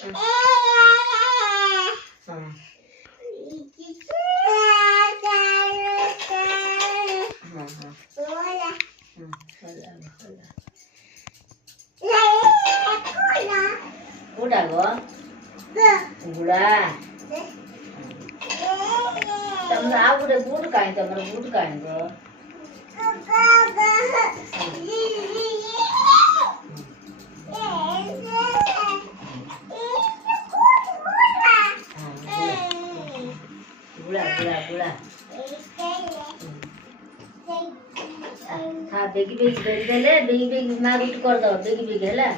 Udah gua, udah. Tầm áo của đây bút cái tầm nó bút cái rồi. Gula. हाँ बेगी बेगी बेगी देले बेगी बेगी ना root कर दो बेगी बेगी है ला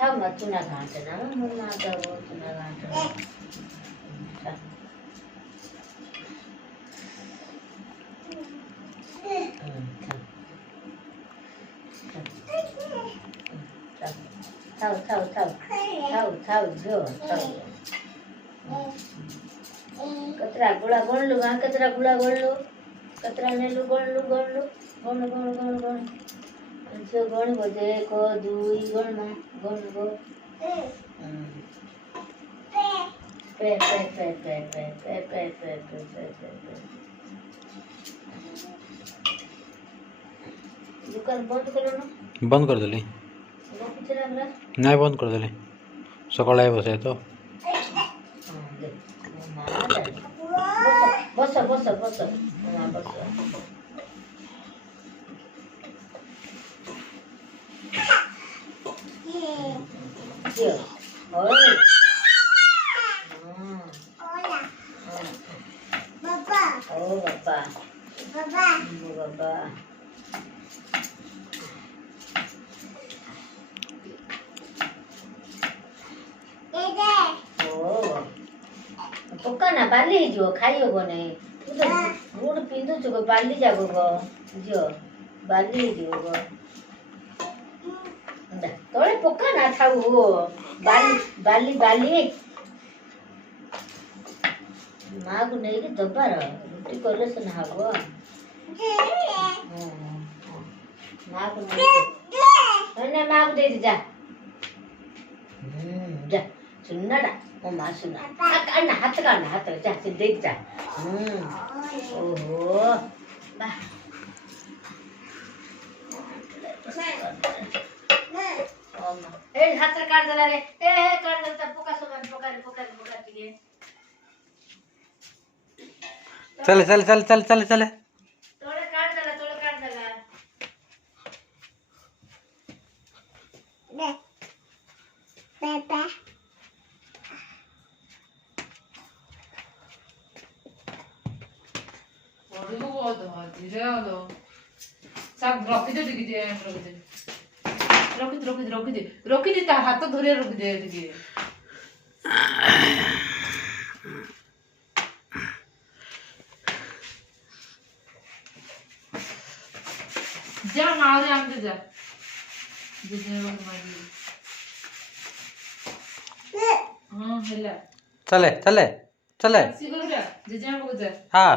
थाव मत चुना घाटे ना मुन्ना तो वो चुना घाटे थाव जो कतरा गुड़ा गोण लो हाँ कतरा गुड़ा गोण लो कतरा ने लो गोण गोण जो गोण बजे को दुई गोण मा गोण गो पे दुकान बंद करो ना बंद कर देली नहीं बंद कर देली सकाळ आहे बस तो बस बाबा पक्का ना बाली जो खाइयो गो नहीं तू तो गुड़ पिंदु जो बाली जागो गो जो बाली जो गो तोड़े पक्का ना था वो बाली माँ को नहीं कि दब्बार रोटी करले से ना गो माँ को नहीं माँ को दे जा जा सुनना ओ माँ सुना हाथ जा देख जा ओहो वाह ए हाथ काट दला रे ए काट दला पोका सोगन पोका दिए चले तोड़े काट दला ले पापा 어디고 와도 이래야도 싹 ରଖିଦେ ଟିକେ ରଖିଦେ ତା ହାତ ଧରି ରଖିଦେ ଟିକେ ଯା ମାଉରେ ଆଣିଦେ ଯା ହଁ ହେଲା चले ଶୀଘ୍ର ଯା ଜେଜେମା ପାଖକୁ ଯା हाँ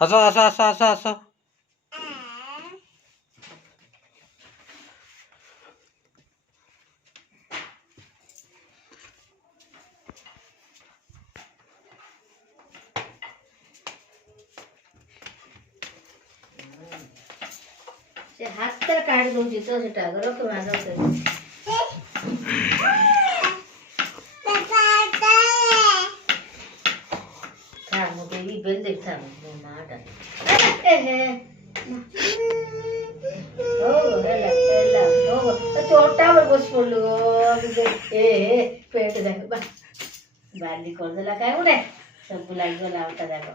आसो से हाथ तर काट दूची तो सेटा करो के मारो तो था मुझे ये बेल देखता वो माटा ओ हेला ओ छोटा वर बस पडलो ए पेट देख बाली कर देला काय उडे सब लागी गला आवता देखो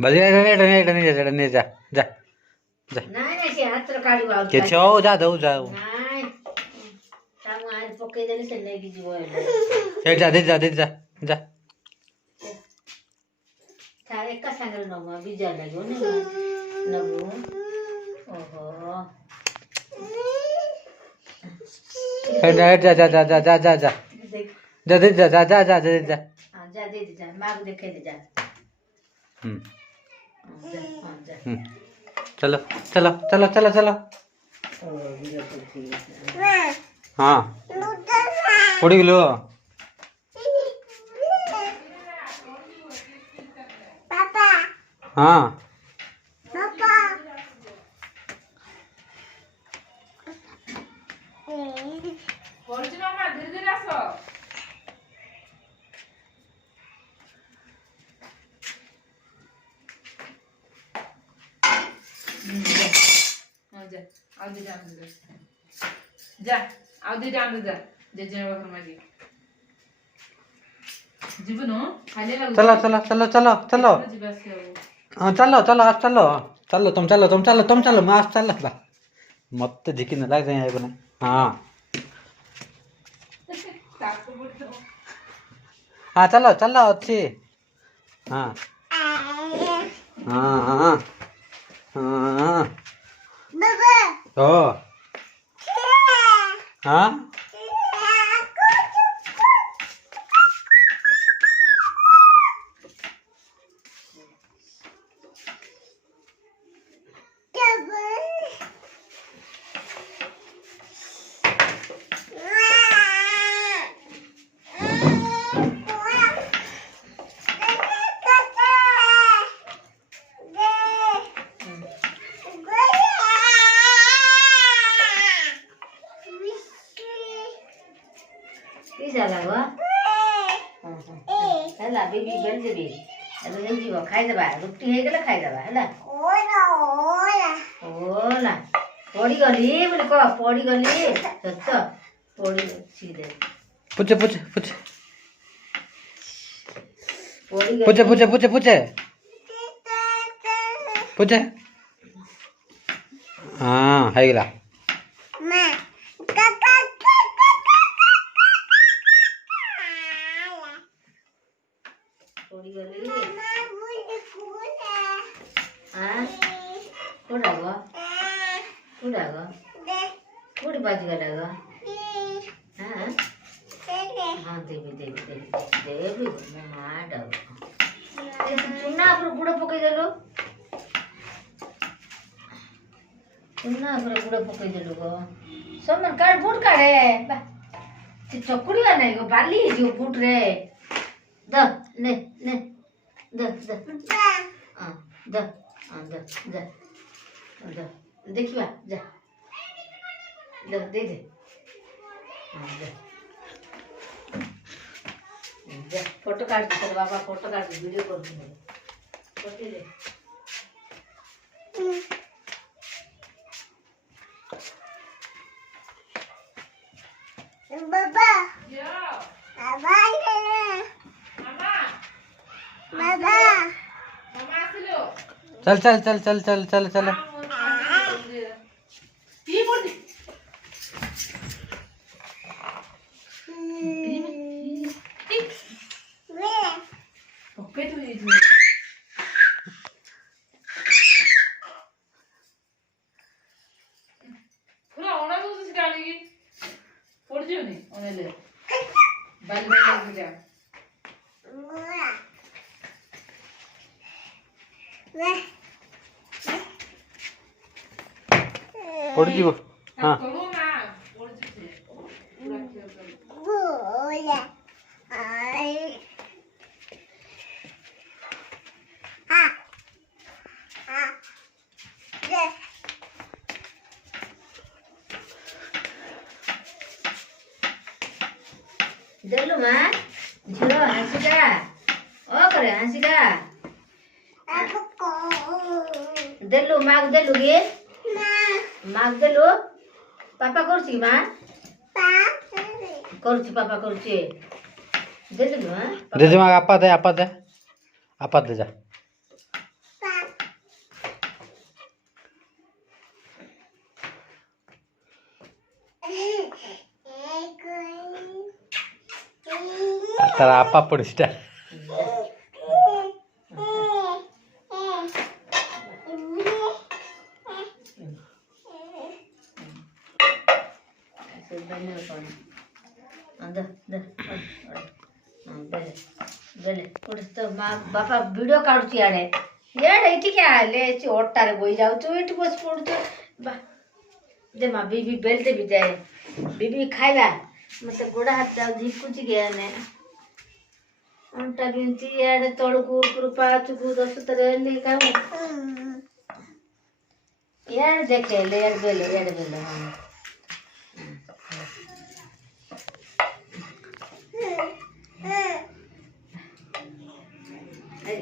बलिया नहीं जा नाही से हात तर काढू आवता के छो जा दऊ जाऊ नाही सामू आज पक्के देले से नाही की जीव ए जा दे जा एका सांगेल नमू बिजार लागो नमू ओहो जा जा जा जा जा जा जा जा देख जा दे जा जा जा जा जा जा हाँ जा दे जा माग देखे दे जा जा हाँ जा चलो चलो चलो चलो चलो ओ वीडियो करती हाँ उड़ी लो हाँ କରୁଛି ନା ମା ଧୀରେ ଧୀରେ ଆସ ହଁ ଯା ଆଉ ଦିଟା ଆଣି ଦେ ଯା ଆଉ ଦିଟା ଆଣି ଦେ ଜେଜେ ପାଖରେ ମାଗି ଯିବୁନୁ ଖାଲି ଲାଗୁଛି चलो चलो चलो चलो चलो ଯିବା ଆସିବା ହବ हाँ चलो चलो आज चलो चलो तुम चलो तुम चलो तुम चलो मैं आज चल बा मत झिकी न लग जाए बने हाँ ତାକୁ ବୁଝ हाँ चलो चलो अच्छी हाँ हाँ हाँ हाँ ओ हाँ पिज्जा लागो ହେଲା ବେବି ବେଲ ଦେବି ଏବେ ହେଇଯିବ ଖାଇଦେବା ରୁଟି ହେଇଗଲେ ଖାଇଦେବା ହେଲା ଓଲା ପଡ଼ିଗଲି ବୋଲି କହ ପଡ଼ିଗଲି ସତ ପଡ଼ିଗଲି ଦେ पूछे पूछे पूछे ପଡ଼ିଗଲି पूछे पूछे पूछे पूछे पूछे हाँ है गला ପଡ଼ିଗଲି हाँ କୋଉଟା ଗো କୋଉଟା ଗो କୋଉଠି ବାଜିଗଲା ଗो हाँ हाँ ଦେବି ଦେବି ଦେବି ଦେବି ମୋ ମା ଡାକ ଚୁନା ଉପରେ ଗୁଡ଼ ପକେଇଦେଲୁ ଚୁନା ଉପରେ ଗୁଡ଼ ପକେଇଦେଲୁ ଗो ସମାନ କାଢ଼ ବୁଟ କାଢ଼େ ବା ସେ ଚକୁଡ଼ିବା ନାହିଁ ଗो ବାଲି ହେଇଯିବ ବୁଟରେ ଦ ନେ ନେ ଦ ଦ ହଁ ଦ ହଁ ଦ ଯା ଦ ଦେଖିବା ଯା ଦ ଦେଇଦେ ହଁ ଯା ଯା ଫଟୋ କାଢୁଛି ତୋର ବାବା ଫଟୋ କାଢୁଛି ଭିଡ଼ିଓ କରୁଛି ପଠେଇଦେ ଝିଅ ମାମା ମାମା ଆସିଲୁ चल चल चल चल चल चल चल কি বলি ওকে তুই পুরো অনা তো গাড়ি পড়ছিনি অনেলে বালি বালি যা पड़ जीव हाँ করো না পড়ছিস পুরো খেয়ে ଦେଲୁ ମା ଝିଅ ହାସିକା ଓ କରେ ହାସିକା ଦେଲୁ ମାକୁ ଦେଲୁ କି ମାକୁ ଦେଲୁ ପାପା କରୁଛି କି ମା କରୁଛି ପାପା କରୁଛି ଦେଲୁ ମା दे दे आपा दे आपा दे जा तारा आपा पड़ीटा ବେଲେ କ'ଣ ଦେ ଦେ ବେଲେ ବେଲେ ଗୋଟେ ତ ମା ବାପା ଭିଡ଼ିଓ କାଢୁଛି ଆଡ଼େ ଇଆଡ଼େ ଏଠିକି ଆଲେ ଅଟାରେ ବହି ଯାଉଛୁ ଏଠି ବସି ପଡ଼ୁଛୁ ବା ଦେ ମା ବିବି ବେଲ ଦେବି ଯାଏ ବିବି ଖାଇବା ମତେ ଗୋଡ଼ ହାତ ଝିକୁଛି ଗିଆନେ ଅଣ୍ଟା ବିଞ୍ଚି ଇଆଡ଼େ ତଳକୁ ଉପରୁ ପାଚକୁ 10 ଥର ହେଲେ ଖାଉ ଇଆଡ଼େ ଦେଖେ ହେଲେ ଇଆଡ଼େ ବେଲେ ହଁ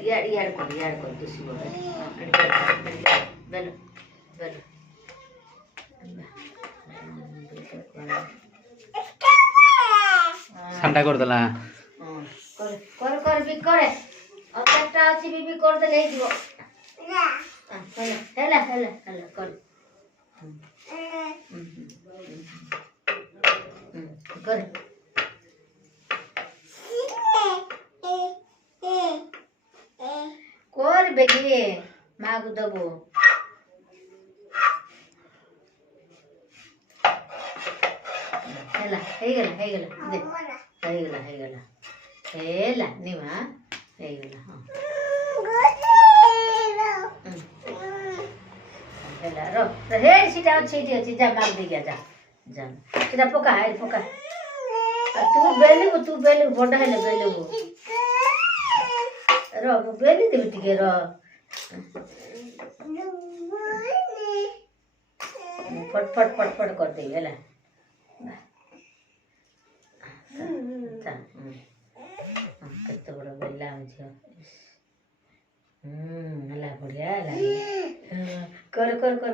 यार कर दूसरी बोल बेलो बेलो ठंडा कर देला कर भी करे और कट्टा अछि भी कर देले ही दिबो हेला कर कर कोर बेगिए मागु दबो हेला दे हेला निमा हेला हेला रो हेड सीटा अछि जा माग दे गया जा सीधा पका तू बेले बड़ा है बेले रो बेली देवी टिके रो फट कर दे हेला केते बड़ा बेला झियो हला बढ़िया कर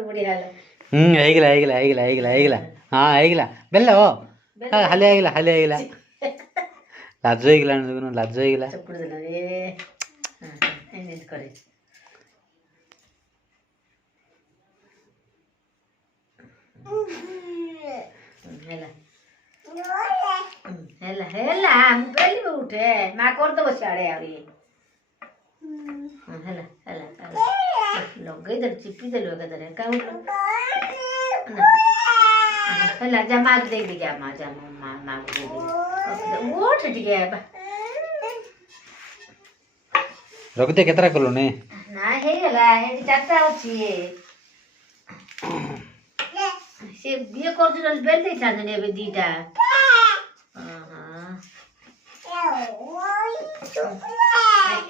बढ़िया हेगिला हाँ हेगिला बेल्ला हो हाले हेगिला लाज हेगिला चकुड़ देला ए एंड करे हेला बेली में उठे मां कर तो बसाड़े आवी हेला लगे दे चिपी दे लोगे दे का हेला जा माग दे दिया मां जा माग दे वो ठट गया बा रखते केतरा कलो ने ना हेला हे चारटा अछि से बिए कर दिल बेल दे था ने बे दीटा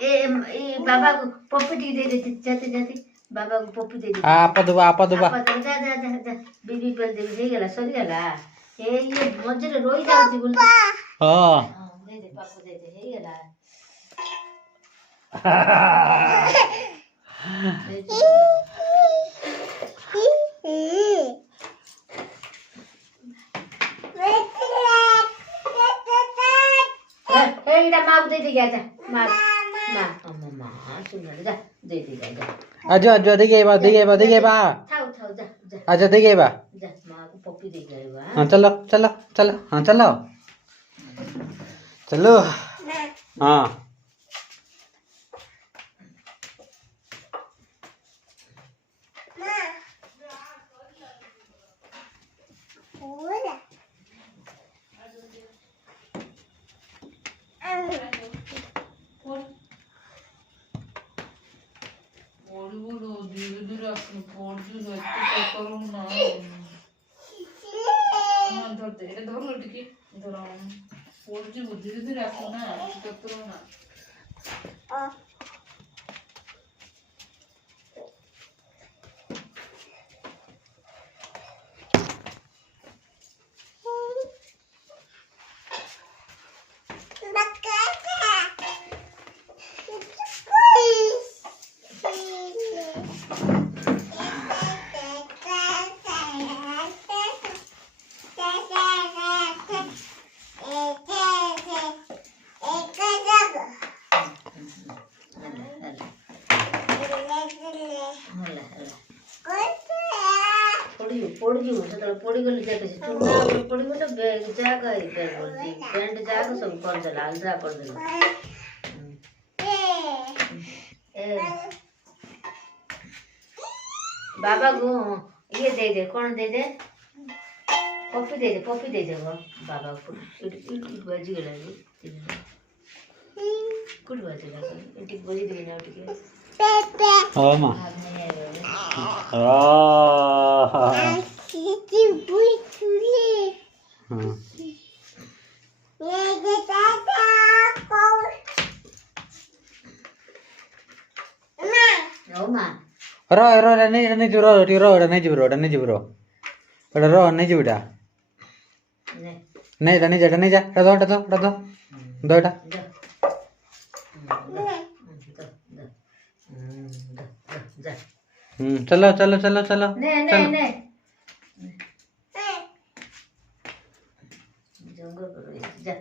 ए बाबा को पप्पी दे जाते बाबा को पप्पी दे आपा दुबा जा बीबी बेल दे हे गेला सरी गेला ए ये मजरे रोई जाउची बोल हां दे पापा दे हे गेला माग दे दिया जा माग मम्मा सुन जा दे दिया जा आजो देगे बा थाओ जा आजा देगे बा जा मां को पप्पी दे गया हां चलो हां चलो हां पड़ी गली जाके चूना पड़ी गले बैग जागा इधर बोलती पेंट जागा सब कर देला अंदर कर देला बाबा को ये दे कौन दे पप्पी दे दे बाबा बजिगला कुठे बजिला बजी ना हो मा हो मा रो रो नहीं रो रो नहीं जीव रो नहीं जीव रो रो नहीं जीवटा नहीं जा नहीं जा दो दोटा चलो चलो चलो चलो नहीं नहीं नहीं जंगल करो जा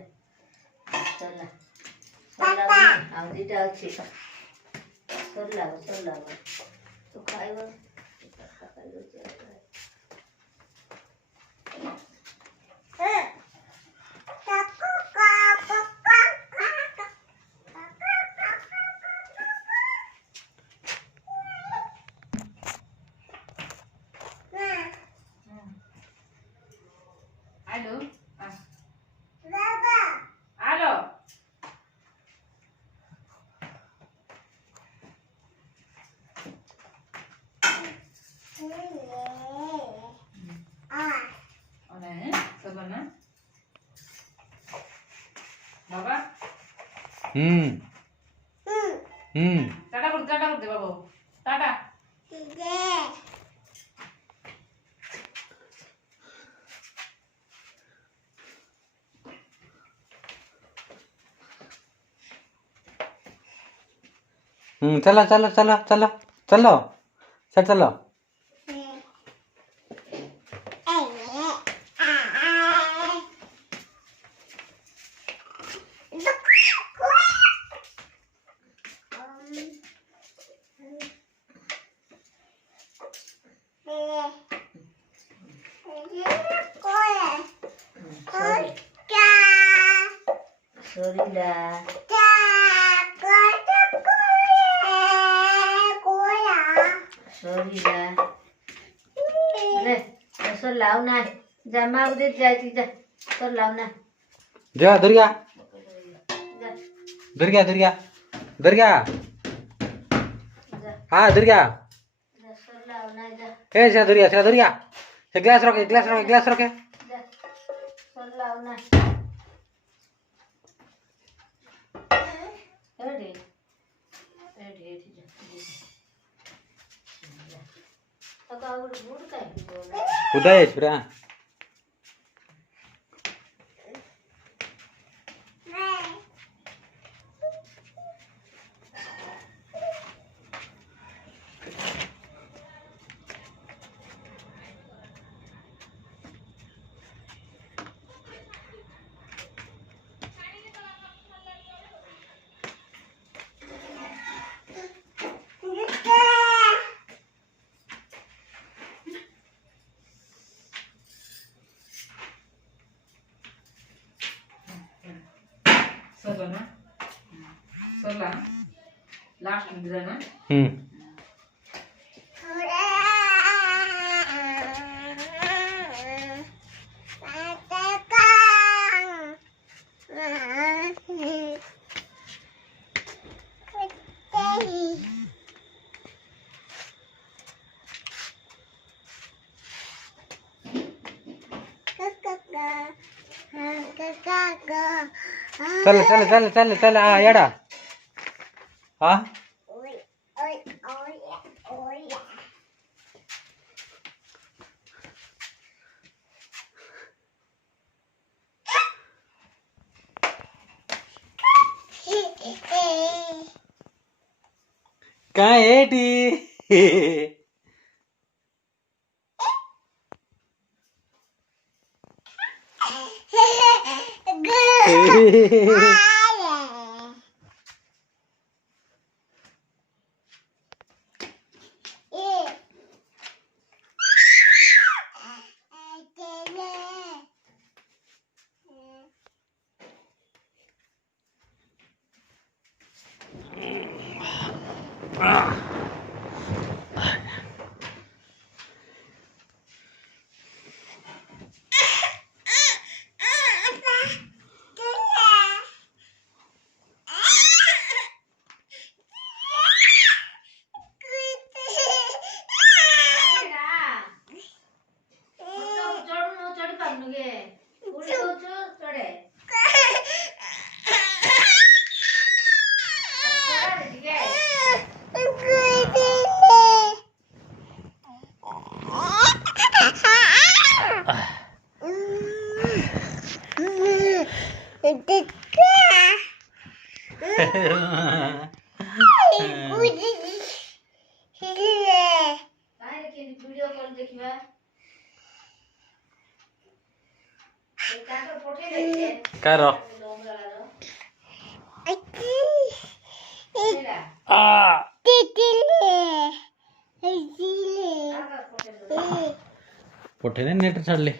चला चला आउदी टा अच्छी चला तो खाएगा Alo. Alo. Oleh, sebenarnya. Baba. Tata kurdi babu. Tata. चलो चलो चलो चलो चलो सर चलो sorry dah sorry dah ले सर लाव ना जमा उदे जायची जा सर लाव ना जा दुर्गा जा दुर्गा दुर्गा दुर्गा जा हाँ दुर्गा सर लाव ना जा ए जा दुर्गा ग्लास रखे जा सर लाव ना रेडी रेडी जा तो आवड मूड काय उदय पुरा Sebenarnya. Sebenarnya. Last minggu चल येडा हाँ कहाँ एटी काय राव पोठे नेट चढले